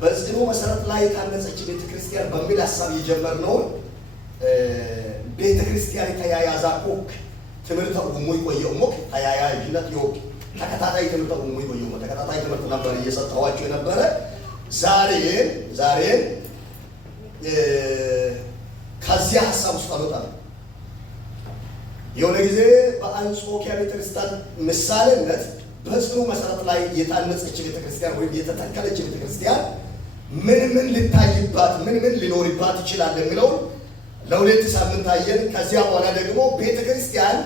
በጽኑ መሰረት ላይ የታነጸች ቤተክርስቲያን በሚል ሐሳብ የጀመርነው ቤተክርስቲያን ተያያዛ ኮክ ትምህርት ሙይ ቆየው ሞክ ተያያዥነት ይወቅ ተከታታይ ትምህርት ሙይ ቆየው ተከታታይ ትምህርት ነበር እየሰጠዋቸው የነበረ ዛሬ ከዚያ ሐሳብ ውስጥ አልወጣም። የሆነ ጊዜ በአንጾኪያ ቤተክርስቲያን ምሳሌነት በጽኑ መሰረት ላይ የታነጸች ቤተክርስቲያን ወይም የተተከለች ቤተክርስቲያን ምን ልታይባት ምን ሊኖርባት ይችላል የሚለው ለሁለት ሳምንት አየን። ከዚያ በኋላ ደግሞ ቤተክርስቲያን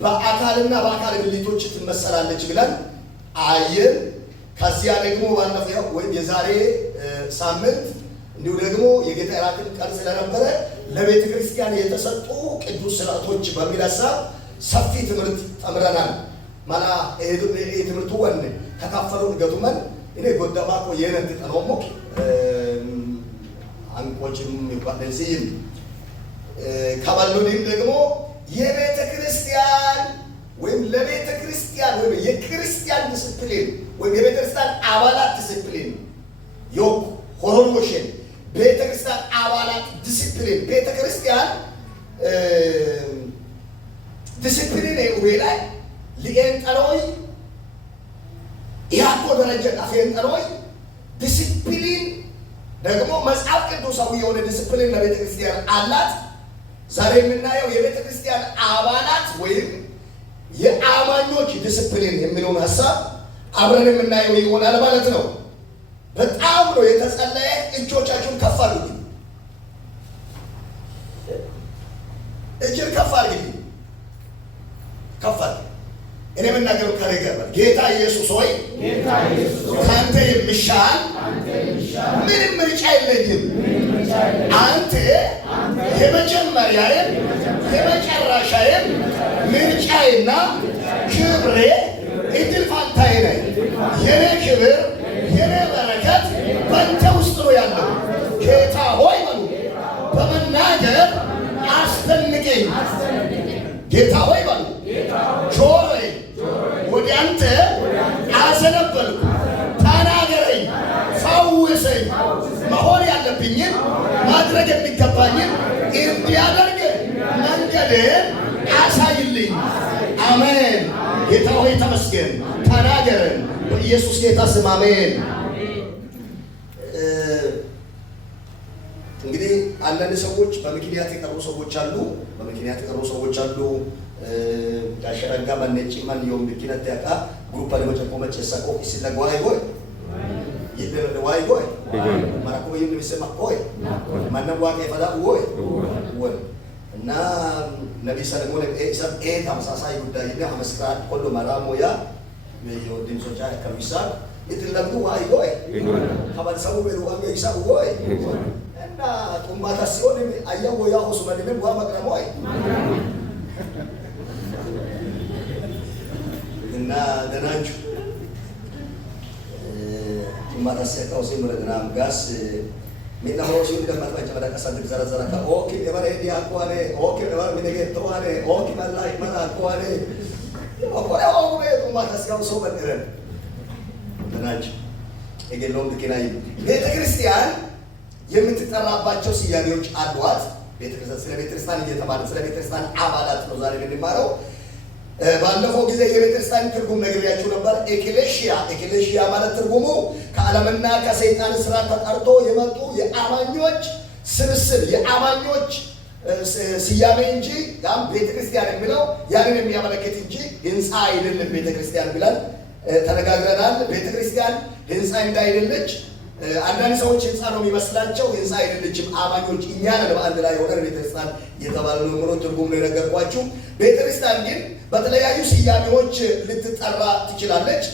በአካልና በአካል ብልቶች ትመሰላለች ብለን አየን። ከዚያ ደግሞ ባለፈው ወይም የዛሬ ሳምንት እንዲሁ ደግሞ የጌታ እራትን ቀን ስለነበረ ለቤተክርስቲያን የተሰጡ ቅዱስ ሥርዓቶች በሚል ሐሳብ ሰፊ ትምህርት ተምረናል። ማና ትምህርቱ ወን ተካፈሉን ገቱመን እኔ ጎደማቆ የነንት ተኖሞክ አንቆችም ይባልሲም ካባሉዲን ደግሞ የቤተ ክርስቲያን ወይም ለቤተ ክርስቲያን ወይም የክርስቲያን ዲስፕሊን ወይም የቤተ ክርስቲያን አባላት ዲስፕሊን ዮክ ሆሮሞሽን ቤተ ክርስቲያን አባላት ዲስፕሊን ቤተ ክርስቲያን ዲስፕሊን ላይ ሊኤንጠሮይ ያቆ ደረጃ አፈንጠሮይ ዲስፕሊን ደግሞ መጽሐፍ ቅዱሳዊ የሆነ ዲስፕሊን ለቤተ ክርስቲያን አላት። ዛሬ የምናየው የቤተ ክርስቲያን አባላት ወይም የአማኞች ዲስፕሊን የሚለውን ሐሳብ አብረን የምናየው ይሆናል ማለት ነው። በጣም ነው የተጸለየ። እጆቻችሁን ከፍ አድርጉ። እጅን ከፍ አድርጉ። ከፍ አድርጉ። እኔ የምናገረው ከነገር ጌታ ኢየሱስ ሆይ ካንተ የሚሻል ምንም ምርጫ የለኝም። አንተ የመጀመሪያዬም የመጨረሻዬም ምርጫዬና ክብሬ እድል ፋንታዬ ነህ። የኔ ክብር የኔ በረከት በአንተ ውስጥ ነው ያለው። ጌታ ሆይ በሉ በመናገር አስደንቀኝ። ጌታ ሆይ በሉ ጆሮዬ ወደ አንተ አዘነበልኩ። ተናገረኝ፣ ፈውሰኝ፣ መሆን ያለብኝን ማድረግ የሚገባኝን እንዲያደርግ መንገድን አሳይልኝ። አሜን። ጌታ ሆይ ተመስገን። ተናገረን በኢየሱስ ጌታ ስም አሜን። እንግዲህ አንዳንድ ሰዎች በምክንያት የቀሩ ሰዎች አሉ። ጋሸረጋ ማነጭማን የውም ምክንያት ያቃ ግሩፕ ለመጨቆመች ሰቆ ሲለጓይ ጎይ ይደረዋይ ጎይ ማራኮ በይም ለሚሰማ ጎይ ማነው ዋቀ ፈዳ ጎይ እና ነብይ ሰለሞን ኤሰብ ተመሳሳይ ጉዳይ ነው መስራት ሁሉ ማራሞያ የወዲን ሶቻ ከሚሳ ይትለጉ ዋይ ጎይ ከባል ሰው በሩዋን ይሳው ጎይ እና ጡማታ ሲሆን አያው ያ ኡስማን ምን ዋ መቅረም ወይ እና ደናቹ ጡማታ ሲያታው ሲምረድናም ጋስ ሚና ሆሽ እንደማጥባጭ በዳቀሳ ድርዘረዘረ ኦኬ ኤቨሬ ዲያቆኔ ኦኬ ኤቨሬ ሚነገ ተዋኔ ኦኬ ማላይ ማላቆኔ ኦኮሬ ኦኮሬ ጡማታ ሲያው ሰው በድረን ደናቹ እገሎም ድከናይ ቤተክርስቲያን የምትጠራባቸው ስያሜዎች አሏት። ቤተክርስቲያን ስለ ቤተክርስቲያን እየተባለ ስለ ቤተክርስቲያን አባላት ነው ዛሬ የምንማረው። ባለፈው ጊዜ የቤተክርስቲያን ትርጉም ነግሬያችሁ ነበር። ኤክሌሺያ ማለት ትርጉሙ ከዓለምና ከሰይጣን ስራ ተጠርቶ የመጡ የአማኞች ስብስብ የአማኞች ስያሜ እንጂ ያም ቤተክርስቲያን የሚለው ያንን የሚያመለክት እንጂ ህንፃ አይደለም። ቤተክርስቲያን ብለን ተነጋግረናል። ቤተክርስቲያን ህንፃ እንዳይደለች አንዳንድ ሰዎች ህንፃ ነው የሚመስላቸው። ህንፃ አይደለችም። አማኞች እኛ ነን በአንድ ላይ ሆነን ቤተክርስቲያን የተባለው ነው ትርጉም ነው የነገርኳችሁ። ቤተክርስቲያን ግን በተለያዩ ስያሜዎች ልትጠራ ትችላለች።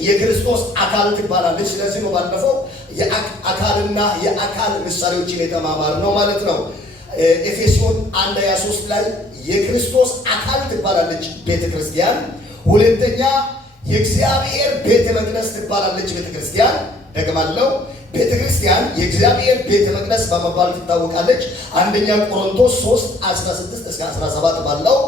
የክርስቶስ አካል ትባላለች። ስለዚህ ነው ባለፈው የአካልና የአካል ምሳሌዎችን የተማማር ነው ማለት ነው። ኤፌሶን 1:23 ላይ የክርስቶስ አካል ትባላለች ቤተክርስቲያን። ሁለተኛ የእግዚአብሔር ቤተ መቅደስ ትባላለች ቤተክርስቲያን። ደግማለሁ፣ ቤተክርስቲያን የእግዚአብሔር ቤተ መቅደስ በመባል ትታወቃለች። አንደኛ ቆሮንቶስ 3:16 እስከ 17 ባለው።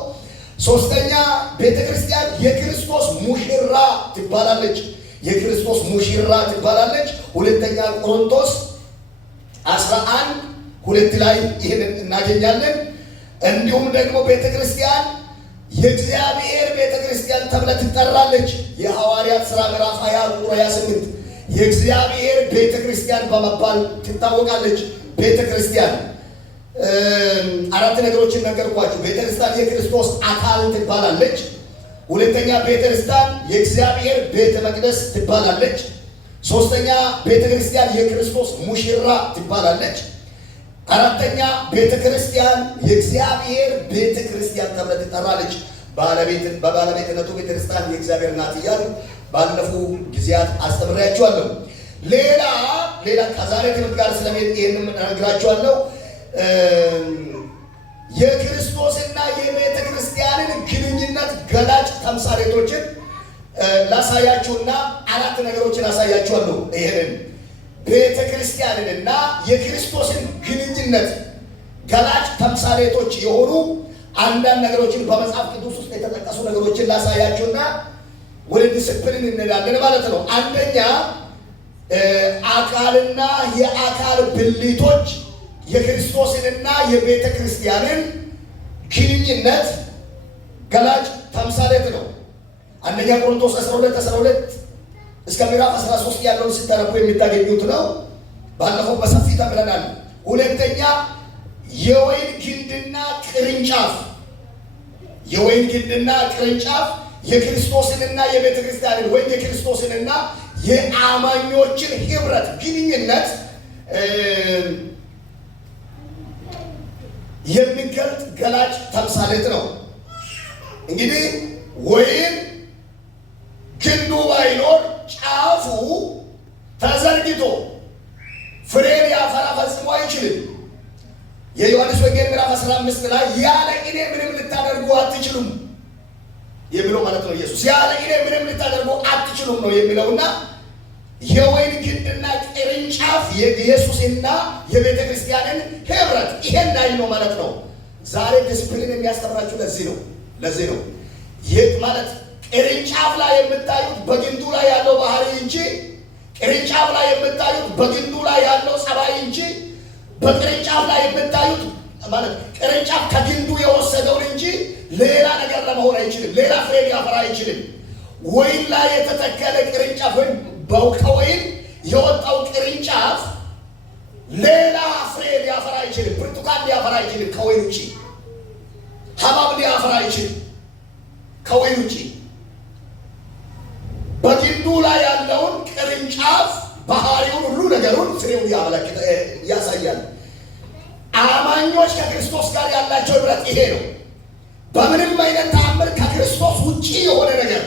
ሶስተኛ ቤተክርስቲያን የክርስቶስ ሙሽራ ትባላለች። የክርስቶስ ሙሽራ ትባላለች። ሁለተኛ ቆሮንቶስ 11:2 ላይ ይህንን እናገኛለን። እንዲሁም ደግሞ ቤተክርስቲያን የእግዚአብሔር ቤተክርስቲያን ተብላ ትጠራለች። የሐዋርያት ሥራ ምዕራፍ 20:28 የእግዚአብሔር ቤተክርስቲያን በመባል ትታወቃለች። ቤተክርስቲያን አራት ነገሮችን ነገርኳችሁ። ቤተክርስቲያን የክርስቶስ አካል ትባላለች። ሁለተኛ ቤተክርስቲያን የእግዚአብሔር ቤተ መቅደስ ትባላለች። ሶስተኛ ቤተክርስቲያን የክርስቶስ ሙሽራ ትባላለች። አራተኛ ቤተክርስቲያን የእግዚአብሔር ቤተክርስቲያን ተብላ ትጠራለች። በባለቤትነቱ ቤተክርስቲያን የእግዚአብሔር ናት እያሉ ባለፉ ጊዜያት አስተምሬያችኋለሁ። ሌላ ከዛሬ ትምህርት ጋር ስለሚሄድ ይህንን እነግራችኋለሁ። የክርስቶስና የቤተ ክርስቲያንን ግንኙነት ገላጭ ተምሳሌቶችን ላሳያችሁና አራት ነገሮችን አሳያችኋለሁ። ይሄንን ቤተ ክርስቲያንንና የክርስቶስን ግንኙነት ገላጭ ተምሳሌቶች የሆኑ አንዳንድ ነገሮችን በመጽሐፍ ቅዱስ ውስጥ የተጠቀሱ ነገሮችን ላሳያችሁና ወደ ዲስፕሊን እንሄዳለን ማለት ነው። አንደኛ አካልና የአካል ብልቶች የክርስቶስንና የቤተ ክርስቲያንን ግንኙነት ገላጭ ተምሳሌት ነው። አንደኛ ቆሮንቶስ 12:12 እስከ ምዕራፍ 13 ያለውን ስታነቡ የሚታገኙት ነው። ባለፈው በሰፊ ተምረናል። ሁለተኛ የወይን ግንድና ቅርንጫፍ የክርስቶስንና የቤተ ክርስቲያንን ወይም የክርስቶስንና የአማኞችን ህብረት ግንኙነት የሚገልጥ ገላጭ ተምሳሌት ነው። እንግዲህ ወይን ግንዱ ባይኖር ጫፉ ተዘርግቶ ፍሬ ሊያፈራ ፈጽሞ አይችልም። የዮሐንስ ወንጌል ምዕራፍ 15 ላይ ያለ እኔ ምንም ልታደርጉ አትችሉም የሚለው ማለት ነው። ኢየሱስ ያለ እኔ ምንም ልታደርጉ አትችሉም ነው የሚለውና የወይን ግንድና ቅርንጫፍ የኢየሱስና የቤተ ክርስቲያንን ህብረት ይሄን ላይ ነው ማለት ነው። ዛሬ ዲስፕሊን የሚያስተምራችሁ ለዚህ ነው። ይህ ማለት ቅርንጫፍ ላይ የምታዩት በግንዱ ላይ ያለው ባህሪ እንጂ ቅርንጫፍ ላይ የምታዩት በግንዱ ላይ ያለው ጸባይ እንጂ በቅርንጫፍ ላይ የምታዩት ማለት ቅርንጫፍ ከግንዱ የወሰደውን እንጂ ሌላ ነገር ለመሆን አይችልም። ሌላ ፍሬ ሊያፈራ አይችልም። ወይን ላይ የተተከለ ቅርንጫፍ ወይም ከወይን የወጣው ቅርንጫፍ ሌላ ፍሬ ሊያፈራ አይችልም። ብርቱካን ሊያፈራ አይችልም ከወይን ውጪ። ሐብሐብ ሊያፈራ አይችልም ከወይን ውጪ። በግንዱ ላይ ያለውን ቅርንጫፍ ባህሪውን ሁሉ ነገሩን ፍሬውን ያሳያል። አማኞች ከክርስቶስ ጋር ያላቸው ህብረት ይሄ ነው። በምንም አይነት ተአምር ከክርስቶስ ውጪ የሆነ ነገር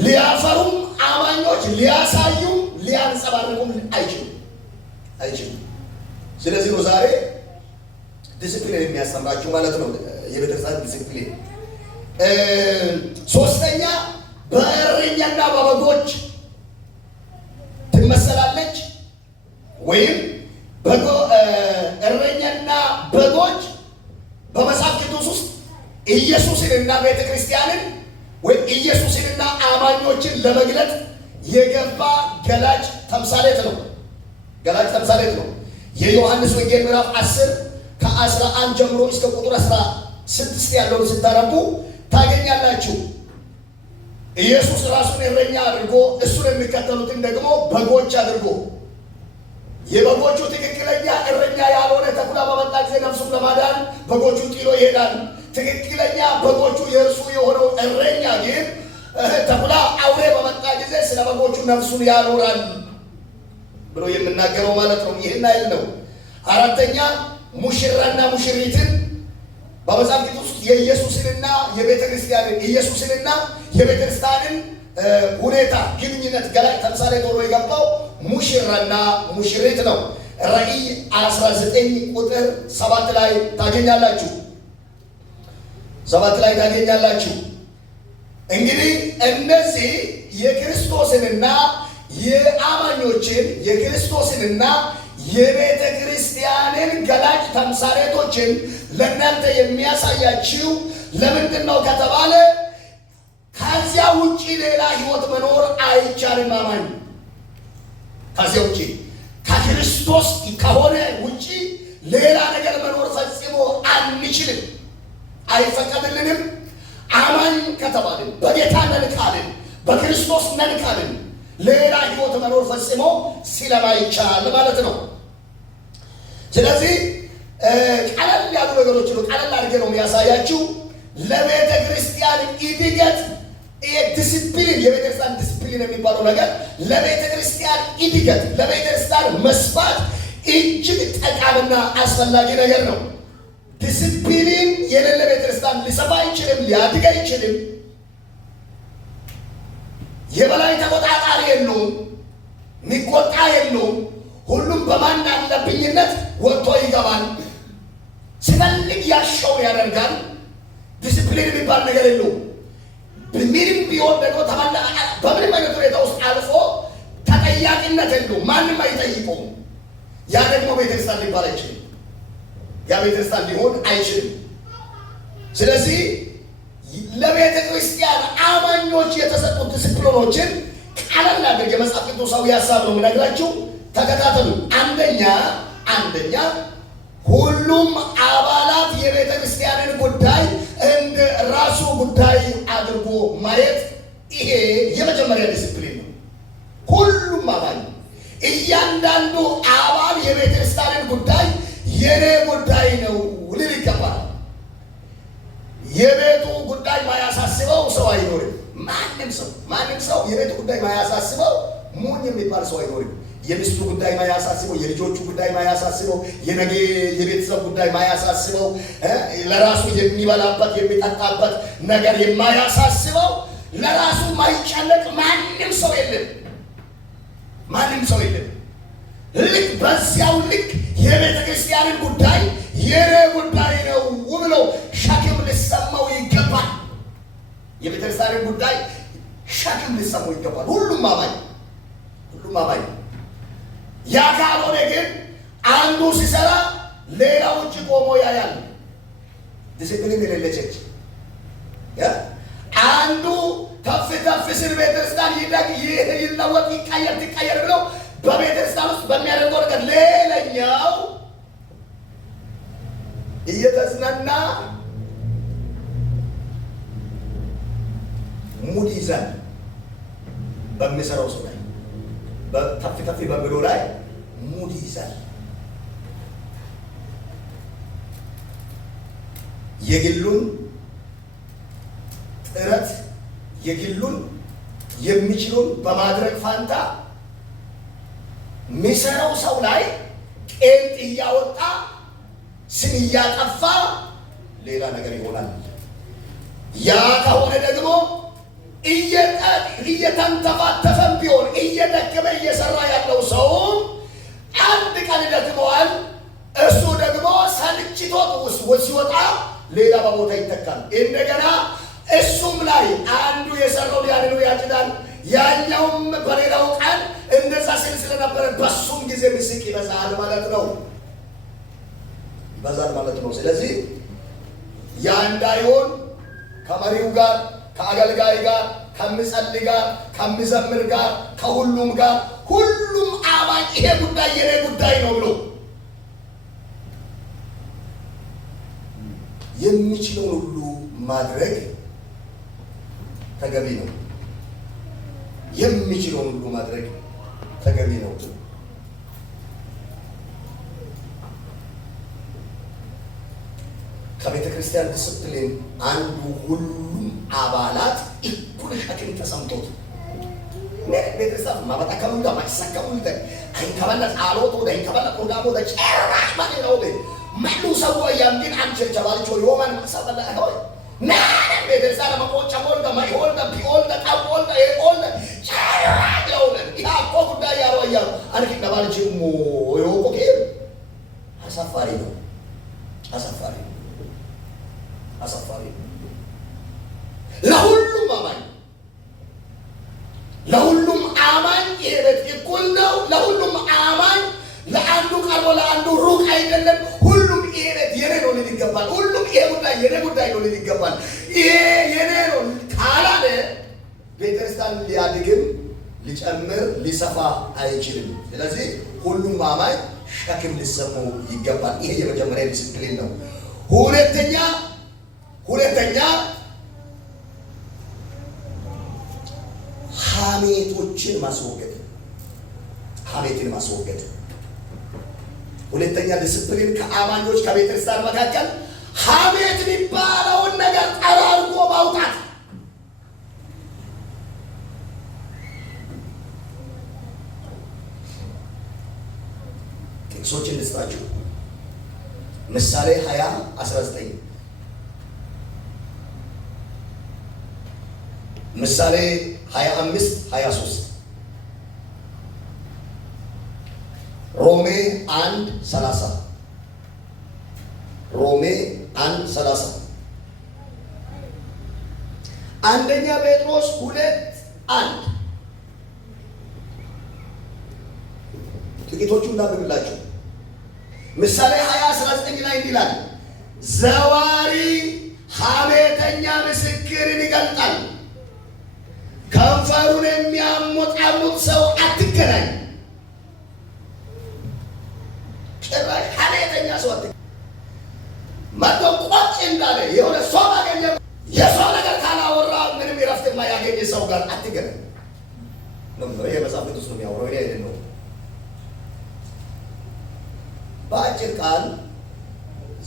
ሊያፈሩም አማኞች ሊያሳዩም ሊያንጸባርቁም አይችሉም። ስለዚህ ነው ዛሬ ዲስፕሊን የሚያስተምራችሁ ማለት ነው። የቤተክርስቲያን ዲስፕሊን። ሶስተኛ በእረኛና በበጎች ትመሰላለች። ወይም እረኛና በጎች በመጽሐፍ ቅዱስ ውስጥ ኢየሱስንና ቤተ ክርስቲያንን ወይም ኢየሱስንና አማኞችን ለመግለጥ የገባ ገላጭ ተምሳሌት ነው። የዮሐንስ ወንጌል ምዕራፍ 10:11 ጀምሮ እስከ ቁጥር 16 ያለውን ስታነቡ ታገኛላችሁ። ኢየሱስ ራሱን እረኛ አድርጎ እሱን የሚከተሉትን ደግሞ በጎች አድርጎ የበጎቹ ትክክለኛ እረኛ ያልሆነ ተኩላ በመጣ ጊዜ ነፍሱን ለማዳን በጎቹን ጥሎ ይሄዳል። ትክክለኛ በጎቹ የእርሱ የሆነው እረኛ ግን ተኩላ አውሬ በመጣ ጊዜ ስለ በጎቹ ነፍሱን ያኖራል ብሎ የምናገረው ማለት ነው። ይህን አይል ነው። አራተኛ ሙሽራና ሙሽሪትን በመጽሐፍ ቅዱስ ውስጥ የኢየሱስንና የቤተክርስቲያንን ሁኔታ ግንኙነት ገላጭ ተምሳሌ ሆኖ የገባው ሙሽራና ሙሽሪት ነው። ራዕይ 19 ቁጥር 7 ላይ ታገኛላችሁ። እንግዲህ እነዚህ የክርስቶስንና የክርስቶስንና የቤተ ክርስቲያንን ገላጭ ተምሳሌቶችን ለእናንተ የሚያሳያችው ለምንድን ነው ከተባለ ከዚያ ውጪ ሌላ ህይወት መኖር አይቻልም። አማኝ ከዚያ ውጪ ከክርስቶስ ከሆነ ውጪ ሌላ ነገር መኖር ፈጽሞ አንችልም፣ አይፈቀድልንም። አማኝ ከተባልን በጌታ ነን ካልን በክርስቶስ ነን ካልን ሌላ ህይወት መኖር ፈጽሞ ስለማይቻል ማለት ነው። ስለዚህ ቀለል ያሉ ነገሮች ነው ቀለል አድርጌ ነው የሚያሳያችሁ። ለቤተ ክርስቲያን እድገት ዲሲፕሊን የቤተ ክርስቲያን ዲሲፕሊን የሚባለው ነገር ለቤተ ክርስቲያን እድገት ለቤተ ክርስቲያን መስፋት እጅግ ጠቃሚና አስፈላጊ ነገር ነው። ዲሲፕሊን የሌለ ቤተ ክርስቲያን ሊሰፋ አይችልም፣ ሊያድግ አይችልም። የበላይ ተቆጣጣሪ የለውም፣ የሚቆጣ የለውም። ሁሉም በማን አለብኝነት ወጥቶ ይገባል፣ ሲፈልግ ያሻውን ያደርጋል። ዲሲፕሊን የሚባል ነገር የለውም። ምንም ቢሆን ደግሞ በምንም አይነት ሁኔታ ውስጥ አልፎ ተጠያቂነት የለውም፣ ማንም አይጠይቀውም። ያ ደግሞ ቤተክርስቲያን ሊባል አይችልም፣ ያ ቤተክርስቲያን ሊሆን አይችልም። ስለዚህ ለቤተ ክርስቲያን አማኞች የተሰጡት ዲሲፕሊኖችን ቀለል አድርጌ መጽሐፍ ቅዱሳዊ ሀሳብ ነው የምነግራችሁ። ተከታተሉ። አንደኛ ሁሉም አባላት የቤተ ክርስቲያንን ጉዳይ እንደ ራሱ ጉዳይ አድርጎ ማየት፣ ይሄ የመጀመሪያ ዲሲፕሊን ነው። ሁሉም አባል እያንዳንዱ አባል የቤተ ክርስቲያንን ጉዳይ የኔ ጉዳይ ነው ሊል ይገባል። የቤቱ ጉዳይ ማያሳስበው ሰው አይኖርም። ማንም ሰው የቤቱ ጉዳይ ማያሳስበው ሞኝ የሚባል ሰው አይኖርም። የሚስቱ ጉዳይ ማያሳስበው፣ የልጆቹ ጉዳይ ማያሳስበው፣ የነገ የቤተሰብ ጉዳይ ማያሳስበው፣ ለራሱ የሚበላበት የሚጠጣበት ነገር የማያሳስበው፣ ለራሱ ማይጨነቅ ማንም ሰው የለም። ልክ በዚያው ልክ የቤተ ክርስቲያንን ጉዳይ የኔ ጉዳይ ነው ብሎ ሸክም ሊሰማው ይገባል። የቤተ ክርስቲያንን ጉዳይ ሸክም ሊሰማው ይገባል። ሁሉም አማኝ ያ ካልሆነ ግን አንዱ ሲሰራ ሌላው ውጭ ቆሞ ያያል። ዲሲፕሊን የሌለ ቸርች አንዱ ተፍ ሲል ቤተክርስቲያን ይለወጥ ይቀየር ብለው በቤተክርስቲያን ውስጥ በሚያደርገው ነገር ሌላኛው እየተዝናና ሙድ ይዛል። በሚሰራው ሰው ላይ በተፍ በሚለው ላይ ሙድ ይዛል። የግሉን ጥረት የግሉን የሚችሉን በማድረግ ፋንታ የሚሰራው ሰው ላይ ቄንጥ እያወጣ ስም እያጠፋ ሌላ ነገር ይሆናል። ያ ከሆነ ደግሞ እየተንተፋተፈም ቢሆን እየደከመ እየሰራ ያለው ሰው አንድ ቀን ይደክመዋል። እሱ ደግሞ ሰልችቶት ሲወጣ ሌላ በቦታ ይተካል። እንደገና እሱም ላይ አንዱ የሰራው ያንኑ ያጭዳል። ያኛውም በሌላው ቀን እንደዛ ሲል ስለነበረ በሱም ጊዜ ምስቅ ይበዛል ማለት ነው። ስለዚህ ያ እንዳይሆን ከመሪው ጋር ከአገልጋይ ጋር ከሚጸልይ ጋር ከሚዘምር ጋር ከሁሉም ጋር ሁሉም አማኝ ይሄ ጉዳይ የኔ ጉዳይ ነው ብሎ የሚችለውን ሁሉ ማድረግ ተገቢ ነው። ከቤተ ክርስቲያን ዲስፕሊን አንዱ ሁሉም አባላት እኩል ሸክም ተሰምቶት ቤተክርስቲያን ማበጣ ከሙንዳ ማይሳከሙ ይተ አይንከባለ ጣሎት ወደ አይንከባለ ፕሮግራም ወደ ጨራሽ ማለት ነው። ማሉ ሰው ያምዲን አንቸ ቻባልቾ yoman ሰበላ ሆይ ናን ቤተክርስቲያን ማቆጫ ሞልዳ ማይሆልዳ ቢኦልዳ ጣቆልዳ ኤኦልዳ ጨራሽ ነው። ያቆ ጉዳይ ያሮያ አንኪ ደባልቺ ሞ yoቆ አሳፋሪ ነው። ለሁሉም አማኝ ይሄ ቤት እኩል ነው። ለሁሉም አማኝ ለአንዱ ቀርቦ ለአንዱ ሩቅ አይደለም። ሁሉም ይሄ ቤት የኔ ነው ሊል ይገባል። ሁሉም ይሄ ጉዳይ የኔ ጉዳይ ነው ሊል ይገባል። ይሄ የኔ ነው ካላለ ቤተክርስቲያን ሊያድግም ሊጨምር ሊሰፋ አይችልም። ስለዚህ ሁሉም አማኝ ሸክም ሊሰማው ይገባል። ይሄ የመጀመሪያ ዲሲፕሊን ነው። ሁለተኛ ሐሜቶችን ማስወገድ። ሁለተኛ ዲሲፕሊን ከአማኞች ከቤተክርስቲያን መካከል ሐሜት የሚባለውን ነገር ጠራርጎ ማውጣት። ጥቅሶችን ልስጣችሁ። ምሳሌ 20:19 ምሳሌ 25:23 ሮሜ 1:30 ሮሜ 1:30 አንደኛ ጴጥሮስ 2:1 ጥቂቶቹን ላንብብላችሁ። ምሳሌ 20:19 ላይ እንዲላል ዘዋሪ ሐሜተኛ ምስክርን ይገልጣል፣ ከንፈሩን የሚያሞጣሙጥ ሰው አትገናኝ። ጭራሽ ሐሜተኛ ሰው አትገናኝ። መቶ ቆጭ እንዳለ የሆነ ሰው አገኘ የሰው ነገር ካላወራ ምንም እረፍት የማያገኝ ሰው ጋር አትገናኝ ነው። ይሄ መጽሐፍ ቅዱስ ነው የሚያወራው፣ እኔ አይደለም። በአጭር ቃል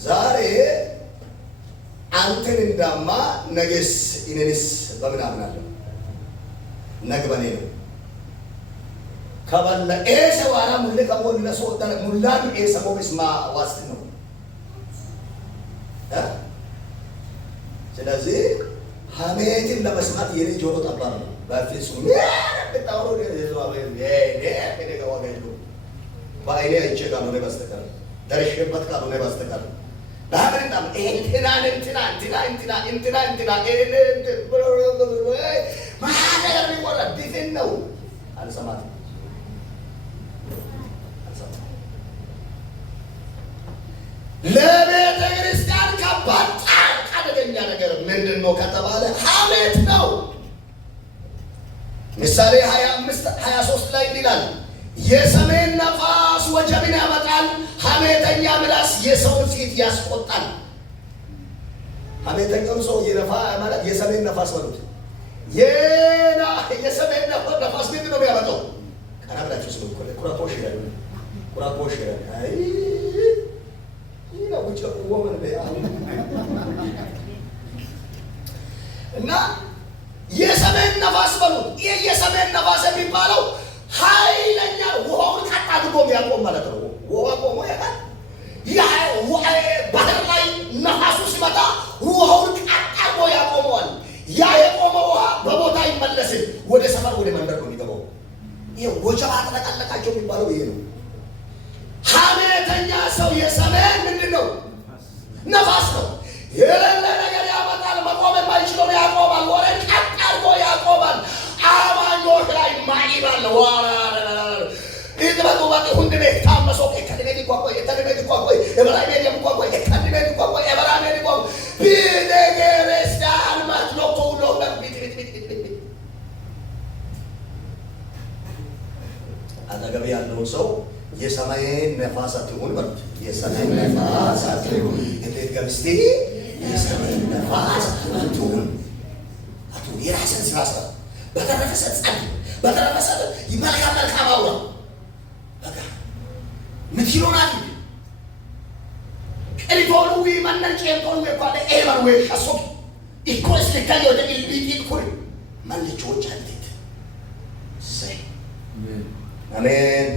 ዛሬ አንተን እንዳማ ነገስ እኔንስ በምን አምናለሁ? ነግበኔ ነው ከበለ ኤሰዋራ ሙሌ ከሞል ለሶታ ሙላን ኤሰሞ በስማ ዋስት ነው። ስለዚህ ሐሜትን ለመስማት የኔ ጆሮ ጠባብ ነው። በፍጹም በጣውሮ በአይኔ አይቼ ካልሆነ በስተቀር ደርሼበት ካልሆነ በስተቀር በአብረን እንትና ማህደር ይወራ ዲፊን ነው። አልሰማትም። ለቤተ ክርስቲያን ከባድ አደገኛ ነገር ምንድን ነው ከተባለ ሐሜት ነው። ምሳሌ 25:23 ላይ ይላል የሰሜን ነፋስ ወጀብን ያመጣል፣ ሐሜተኛ ምላስ የሰውን ፊት ያስቆጣል። ሐሜተኛው ሰው ይነፋ ማለት የሰሜን ነፋስ በሉት። የሰሜን ነፋስ ምንድን ነው የሚያመጣው? ቀና ብላችሁ ስሙ። ኩራፖሽ ይላል። አይ ይሄ ውጭ ወመን እና የሰሜን ነፋስ በሉት። ይሄ የሰሜን ነፋስ የሚባለው ኃይለኛ ውሃውን ቀጥ አድርጎ የሚያቆም ማለት ነው። ውሃ ቆሞ ያውቃል። ባህር ላይ ነፋሱ ሲመጣ ውሃውን ቀጥ አድርጎ ያቆመዋል። ያ የቆመ ውሃ በቦታ አይመለስም። ወደ ሰፈር ወደ መንደር ነው የሚገባው። ይሄ ወጀብ አጥለቀለቃቸው የሚባለው ይሄ ነው። ሐሜተኛ ሰው የሰሜን ምንድን ነው? ነፋስ ነው። የሌለ ነገር ያመጣል። መቆም የማይችለው ያቆማል። ወደ ቀጥ አድርጎ ያቆማል። አማኞች ላይ ማይባል ዋራ ይጥበቁ ባቲ ሁንድኔ ታመሶ ከከድኔ ቋቋ የተድኔ ቋቋ የበላይ ቤት የቋቋ የከድኔ ቋቋ የበላይ ቤት ቋቋ ቢደገረስዳን ማትሎኮ ነው ቢት አጠገብ ያለው ሰው የሰማይን ነፋስ አትሁን ማለት የሰማይን ነፋስ አትሁን እንዴት ገብስቲ የሰማይን ነፋስ አትሁን የራስን ስራ ስራ በተረፈ ሰዓት በተረፈ መልካም አውራ በቃ ምትይሮናል ቀሪቶሉ ማንነን ጨምቶሉ የኳለ ኤቨር ወይ ሻሶክ ኢኮስ ለካዮ ደኢልቢቲ ኩሪ ማንቾች አንተ ሰይ አሜን።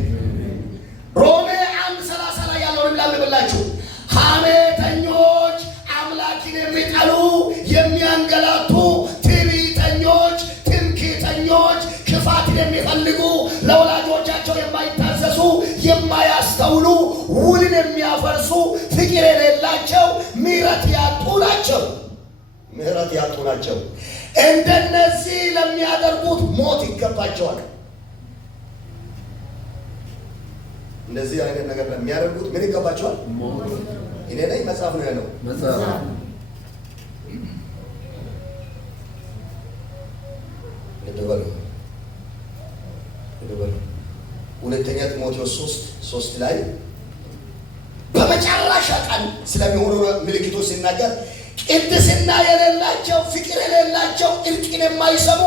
ሮሜ 1:30 ላይ ያለውን ላምብላችሁ። ሐሜተኞች፣ አምላክን የሚጠሉ፣ የሚያንገላቱ፣ ትዕቢተኞች፣ ትምክህተኞች፣ ክፋትን የሚፈልጉ፣ ለወላጆቻቸው የማይታዘዙ፣ የማያስተውሉ፣ ውልን የሚያፈርሱ፣ ፍቅር የሌላቸው፣ ምሕረት ያጡ ናቸው። እንደነዚህ ለሚያደርጉት ሞት ይገባቸዋል። እንደዚህ አይነት ነገር ለሚያደርጉት ምን ይገባቸዋል? እኔ ላይ መጽሐፍ ነው ያለው። ደበሉ ሁለተኛ ጢሞቴዎስ 3 ላይ በመጨረሻ ቀን ስለሚሆኑ ምልክቶች ሲናገር ቅድስና የሌላቸው፣ ፍቅር የሌላቸው፣ እርቅን የማይሰሙ፣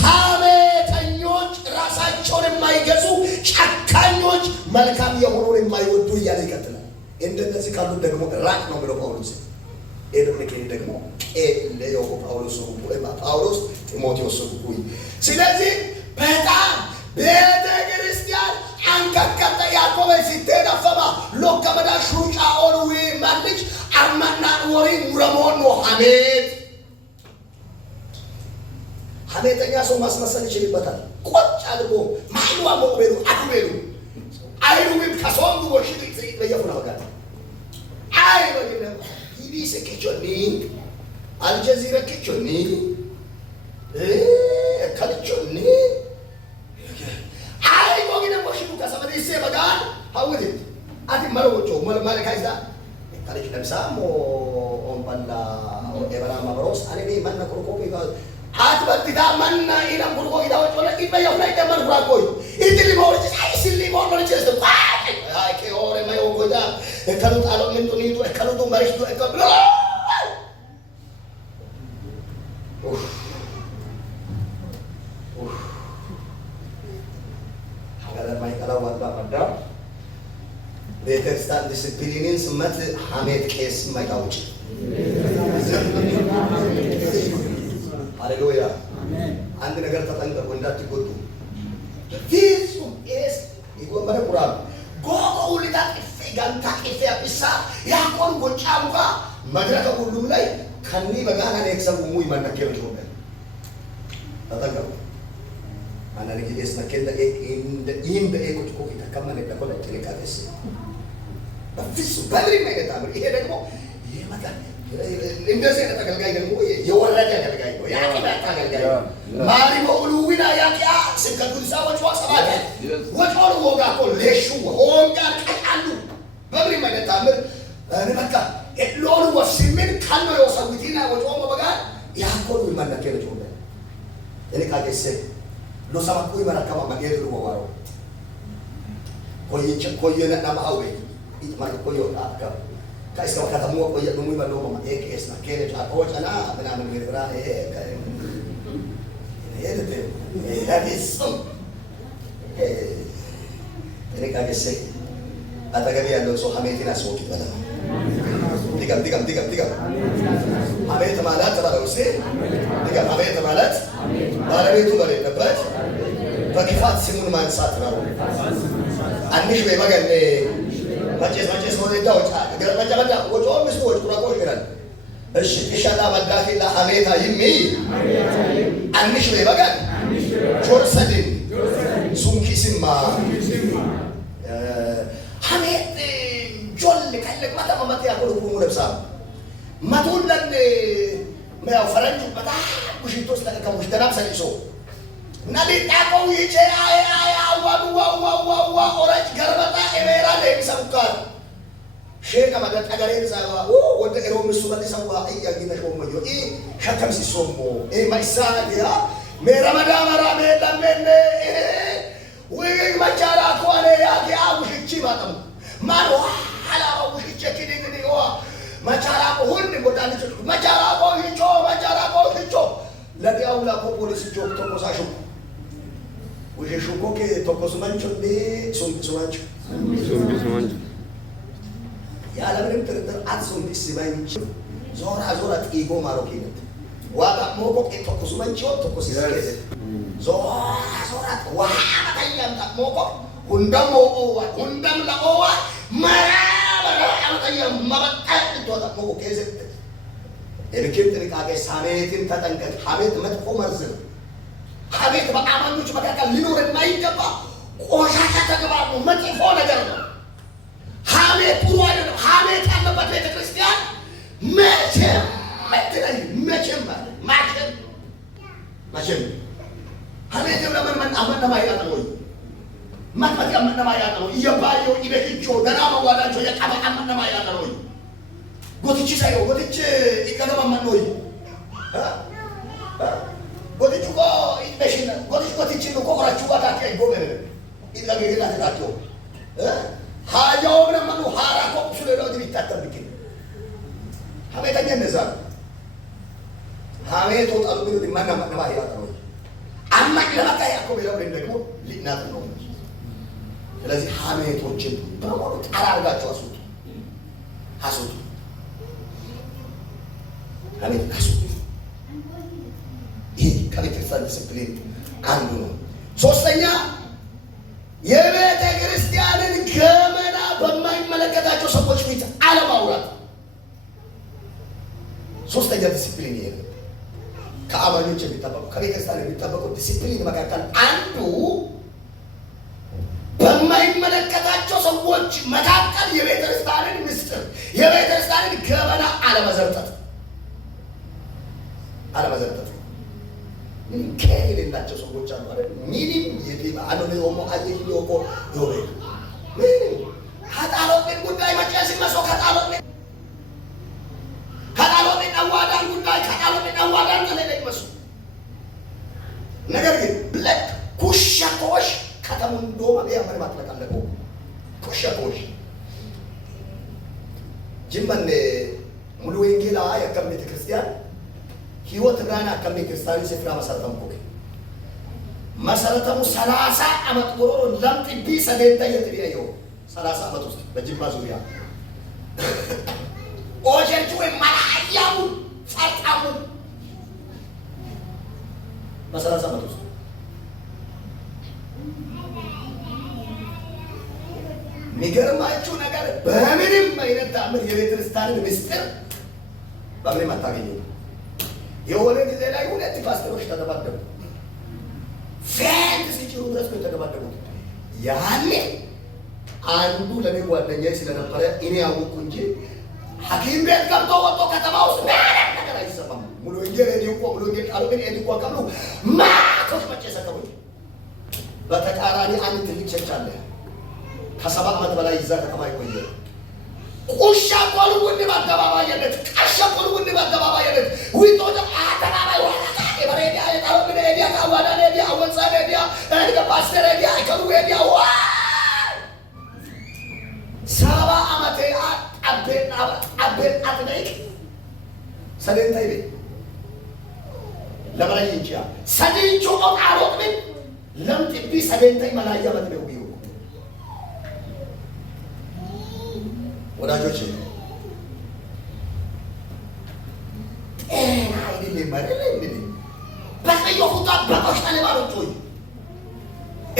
ሐሜተኞች፣ ራሳቸውን የማይገዙ፣ ጨካኞች፣ መልካም የሆነውን የማይወዱ እያለ ይቀጥላል። እንደነዚህ ካሉት ደግሞ ራቅ ነው ብለው ጳውሎስ ደግሞ ጳውሎስ ጢሞቴዎስ ሁይ። ስለዚህ በጣም ቤተ ክርስቲያን አንከከተ ያቆበ ሲቴን አፈባ ሎከመዳ ሹጫ ኦርዊ ማልጅ አማና ወሪ ሙረሞን ነው ሐሜተኛ ሰው ማስመሰል ይችልበታል። ቆጭ አድርጎ ማይዋ ሞቤሉ አዱቤሉ አይሩም ከሶንዱ ወሽት በየፉና ወጋት አይ ወግደም ይቢስ ከቾኒ አልጀዚራ ከቾኒ ከልቾኒ አይ ወግደም ወሽቱ ከሰመደሰ በጋን ሀውት አቲ መሮቾ ማለካይዛ ካለች ለምሳሞ ኦንባላ ወደበራ ማብሮስ አለኔ ማና ኮርኮ ይጋል አትበጥታ ማና ኢናም ኮርኮ ይዳው ጮለ ይበያው ላይ ደመር ጉራቆይ ኢትሊ ሞርጭ አይስሊ ሞርጭ አይ ከኦሬ ማዮ ጎዳ ከሉት አሎ ምን ቱኒቱ ከሉቱ ማሪሽቱ ከብሎ ሀገር ማይቀላ ዋላ ማዳ ቤተክርስቲያን ዲስፕሊንን ስመት ሐሜት ቄስ ማይታውጭ ሃሌሉያ አንድ ነገር ተጠንቀቁ እንዳትጎዱ። ፍጹም ቄስ ይጎመረ ቁራን ጎውልታ ጋንታ ቄስ ያብሳ ያቆን ጎጫምባ መድረከ ሁሉም ላይ ከኒ በጋና ለክሰቡ ሙይ ማነከብ ይሆናል። ተጠንቀቁ። አንዳንድ ጊዜ ስነከለ ኢንደ ኤኮች ኮፊ ተከመነ ተቆለ ጥልቃስ በፍጹም በምንም አይነት አምር ይሄ ደግሞ ይመጣል። እንደዚህ አይነት አገልጋይ ደግሞ የወረደ አገልጋይ ነው። ያቂባ አገልጋይ ማሪ ወሉዊና ያቂያ ስንከቱን ሰዎች ወሰባተ ወጮሩ ወጋ ኮ ለሹ ሆንጋ ቀጣሉ በምንም አይነት አምር በቃ እሎሉ ወስምን ካኖ የወሰውቲና ወጮሞ በጋ ያቆሉ ይመነከለ ጆለ ጥልቃስ lo sama kui marakama magero wawaro koye na mahawe it ma koyo aka kais ka katamu koye no muy malo ma es na kele ta ko chana bana man mira eso ini kage se atagabi ando so hametina so kitala digam hamet ማለት ተባለውስ digam hamet ማለት ባለቤቱ በሌለበት በክፋት ስሙን ማንሳት ነው። አንሽ ወይ ማገነ ማጨስ ወደዳውጫ ገረመጫ መጣ ወጮ ምስቶች ቁራቆሽ ይላል። እሺ ኢሻላ መዳፊ ለሐሜታ ይሚ አንሽ ወይ ማገን ጆርሰዲን ሱንኪስማ ሐሜት ጆል ከለቅ ማታ ማታ ያቆሉ ሙለብሳ ማቶለን ማው ፈረንጁ በጣም ውሽቶስ ለከሙሽ ተናም ሰልሶ ናሊጣቆው ይቼ አዋ ኦራጅ ገርበጣ ኤሜራ ለሚሰብካል ሼካ ማገጥ አገሬን ሳባ ወደ ኤሮም ሱ በተሰባ አይያጊነ ሾመዮ ሸከም ሲሶሞ ማይሳዲያ ሜራማዳማራ ሜዳሜነ ወይ ማቻራ ኮአለ ያዲያ ውሽቺ ማጠም ማሮ ሐላው ውሽቺ ከዲግዲ ኦ ማቻራ ሁን ወዳልጭ ማቻራ ቆይቾ ለዲያው ላቆ ፖሊስ ጆክ ተቆሳሹ ወደ ሹኮኬ ተቆስማንቾ ሱምቢሱማንቾ ያለምንም ጥርጥር ሱምቢስማንቾ ዞራ ጢጎ ማሮኪነት ዋጋ ሞቆ ተቆስማንቾ ተቆሲስከዘ ዞራ ዋሃታያም ሞቆ ሁንደም ለኦዋ ማራ አመጣያም ማበጣት ተወጣ ከዘ እርግጥ ጥንቃቄ ሳሜትን ተጠንቀቅ። ሐሜት መጥፎ መርዝ ነው። ሐሜት በአማኞች መካከል ሊኖር የማይገባ ቆሻሻ ተግባር ነው። መጥፎ ነገር ነው። ሐሜት ጥሩ አይደለም። ሐሜት ያለበት ቤተክርስቲያን መቼም ሐሜት ለምን አመነማያት ነው ማጥፋት አመነማያት ነው እየባየው ኢበክቾ ደና መዋዳቸው የቀባ አመነማያት ነው ጎትቺ ሳይው ጎትቺ ይቀደማ ማን ነው ጎዲቹጎ ኢንበሽን ጎዲቹጎ ትችሉ ኮራቹ ባታኪ አይጎበረ ኢላገገና ተካቸው ሃጃው ምናምን ሃራ ኮቁ ስለለው ዲታተብክ ሀሜተኛ እንደዛ ሀሜት ወጣሉ ቢሉ ማና ማና ያጣው አማኝ ለማታ ያቆም ይለው ደግሞ ሊናት ነው። ስለዚህ ሀሜቶችን በሙሉ ጠራርጋቸው አስወጡ ሀሜት አስወጡ። ይህ ከቤተክርስቲያን ዲስፕሊን አንዱ ነው። ሶስተኛ የቤተ ክርስቲያንን ገመና በማይመለከታቸው ሰዎች ፊት አለማውራት። ሶስተኛ ዲስፕሊን ይሄ ነው። ከአማኞች የሚጠበቀው ከቤተክርስቲያን የሚጠበቀው ዲስፕሊን መካከል አንዱ በማይመለከታቸው ሰዎች መካከል የቤተክርስቲያንን ምስጢር የቤተክርስቲያንን ገመና አለመዘርጠት። ምንም ከሌ የሌላቸው ሰዎች አሉ አይደል? ምንም የዲማ አኖሌሞ አየይሎቆ ዮሬ ምንም ከጣሎብን ጉዳይ መጨስ ይመስሎ ከጣሎብን አዋዳን ጉዳይ ከጣሎብን አዋዳን ተለለ ይመስሉ ነገር ግን ብለክ ኩሻኮሽ ከተሙን ዶማ ያመር ማጥለቀለቁ ኩሻኮሽ ጅመን ሙሉ ወንጌላ የከም ቤተ ክርስቲያን ህይወት ብራና ከም ቤተ ክርስቲያን ስፍራ መሰረተሙ 30 ዓመት ጎሮ ለምጥቢ ሰደንታ የትሪያየው 30 ዓመት ውስጥ በጅማ ዙሪያ ኦጀርቹ ማላያሙ ፈርጣሙ በ30 ዓመት ውስጥ የሚገርማችሁ ነገር በምንም አይነት ታምር የቤተ ክርስቲያንን ምስጢር በምንም አታገኙ። የሆነ ጊዜ ላይ ሁለት ፓስተሮች ተደባደቡ። ፌንት ሲጭሩ ድረስ ተደባደቡ። ያኔ አንዱ ለኔ ጓደኛዬ ስለነበረ እኔ ያወቅኩ እንጂ ሐኪም ቤት ገብቶ ወጥቶ ከተማ ውስጥ ምንም ነገር አይሰማም። ሙሉ ወንጌል ሄዲቆ ሙሉ ወንጌል ቃሉ ግን ሄዲቆ ቀብሉ ማኮች መጨሰከው። በተቃራኒ አንድ ትልቅ ቸርች አለ። ከ7 ዓመት በላይ ይዛ ከተማ ይቆየ። ቁሻ ቆሉ ወንድ ባደባባይ የለት ቃሻ ቆሉ ወንድ ባደባባይ የለት ዊቶ አደባባይ ወጣ የበሬዲያ የታው በሬዲያ ካዋዳ ሬዲያ ወንዛ ሬዲያ እንደ ፓስተር ሬዲያ ከሉ ሬዲያ ዋ 7 ዓመት አቤት አጥነይ ሰደንታይ ቤ ለበላይ እንጂ ሰደንቾ አሮጥ ምን ለምጥቢ ሰደንታይ መላያ መጥበው ቢው ወዳጆች ጤና አይደለም ማለት ነው። በቀዮ ሁታ በቆሽታለ ባሮች ሆይ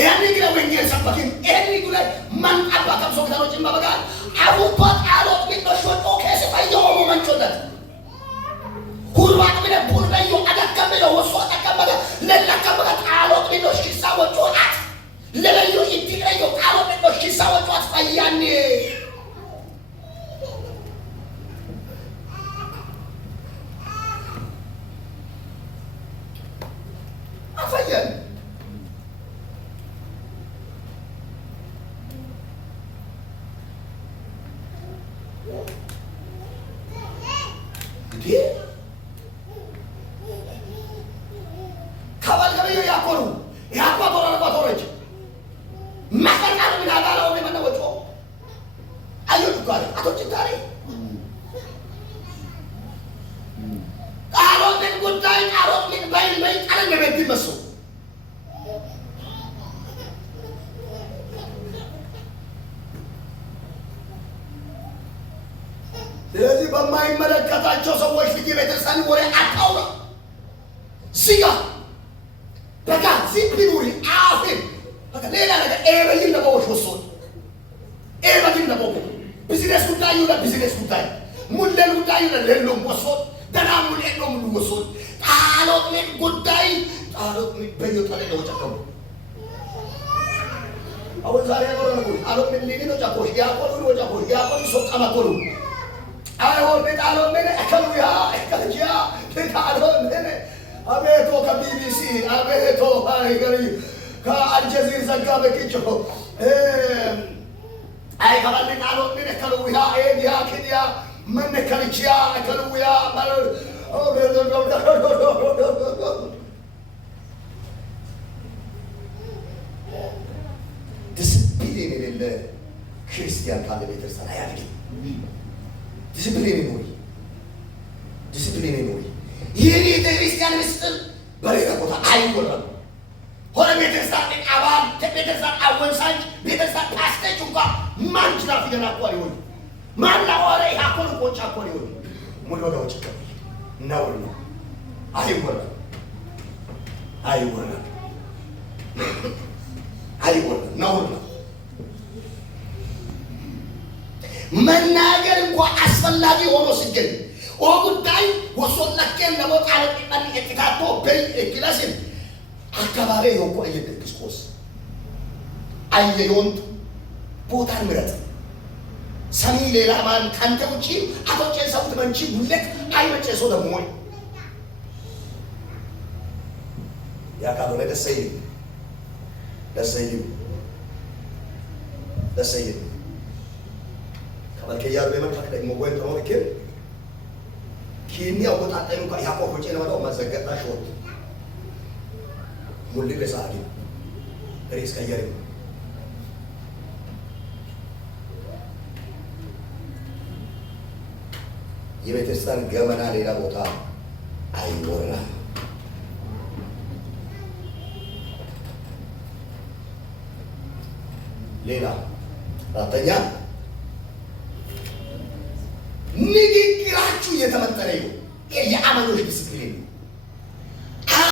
ያኔ ግን ወንጌል ሰበክን ያኔ ግን ማን አባከም ሶክታሮች ማበጋል አውቶ ጣሎት ቢቆሽቶ ከሰ ፈየው መንቾለት ሁርባት ምን ቡርበዩ አደከመለው ወሶ አደከመለ ለለከመለ ጣሎት ቢቆሽ ሲሳወጡ አት ለበዩ ይጥረዩ ጣሎት ቢቆሽ ሲሳወጡ አትፈያኔ አፈየን ከበልገበዩ ያቆሮች መከራር ምን አዳራው ምን ወጮ አዩት ጋር አቶች ታሪ ቃሎትን ጉዳይ ቃሎት ምን ባይ ቃል ለቤት ይመስሉ ስለዚህ በማይመለከታቸው ሰዎች ፊት ቤተክርስቲያን ወሬ አታውራ። ሲጋ በቃ ሲቢኑሪ አፍን በቃ ሌላ ነገር ኤበይን ለቦሽ ወሶ ኤበይን ለቦ ቢዝነስ ጉዳይ ይሁን ቢዝነስ ጉዳይ ሙለን ጉዳይ ይሁን ለሎም ወሶ ደናሙን ኤሎም ወሶ ጣሎት ምን ጉዳይ ጣሎት ምን በየጠለ ነው ተቀበሉ አሁን ዛሬ ያቆረው ነው ጣሎት ምን ሊኒ ነው ጫቆሽ ያቆረው ነው ጫቆሽ ያቆረው ሶ ቀማቆሩ አይሆን ጣሎት ምን አከሉያ አከልጂያ ጣሎት ምን አቤቶ ከቢቢሲ አቤቶ አይገሪ ከአልጀዚራ ዘጋበክቾ አይ ከበል ጣሎት ምን አከሉያ ኤዲያ ኪዲያ ምን ከልጂያ አከሉያ ዲሲፕሊን የሌለ ክርስቲያን ካለ ቤተክርስቲያን አያድግም። ዲሲፕሊን ይኖር፣ ዲሲፕሊን ይኖር። ይህን የቤተክርስቲያን ምስጢር በሌላ ቦታ አይወራም። ሆነ ቤተክርስቲያን አባል ቤተክርስቲያን አወንሳጅ ቤተክርስቲያን ፓስተች እንኳን ማን ይችላል ፊደል አቋሪ ሆነ ማን አወረ ያቆን ቆጫ አቋሪ ሆነ ሙሉ ወዳው ጭቀ ነው ነው አይወራም አይወራም አይወራም ነው ነው መናገር እንኳን አስፈላጊ ሆኖ ሲገኝ ጉዳይ ወሶላከን ለሞጣለ ቢጣን እጥታቶ በእክላስን አካባቢ የሆንኩ ክርስቶስ አየዮን ቦታን ምረጥ ሰሚ ሌላ ማን ካንተ ውጪ አቶቼ ሰውት መንቺ ሁለት አይመጨ ሰው ደግሞ ያካዶ ለደሰይ ደሰይ ከመልከያ በመጣክ ደግሞ ወይ ተሞከ ኪኒያ ወጣጣይ እንኳን ያቆብ ወጪ ለማዳው ማዘገጣ ሾት ሙሉ ለሳዲ ሬስ ቀየረ የቤተክርስቲያን ገመና ሌላ ቦታ አይወራም። ሌላ አራተኛ ንግግራችሁ የተመጠነ ይሁን። የአማኞች ዲስፕሊን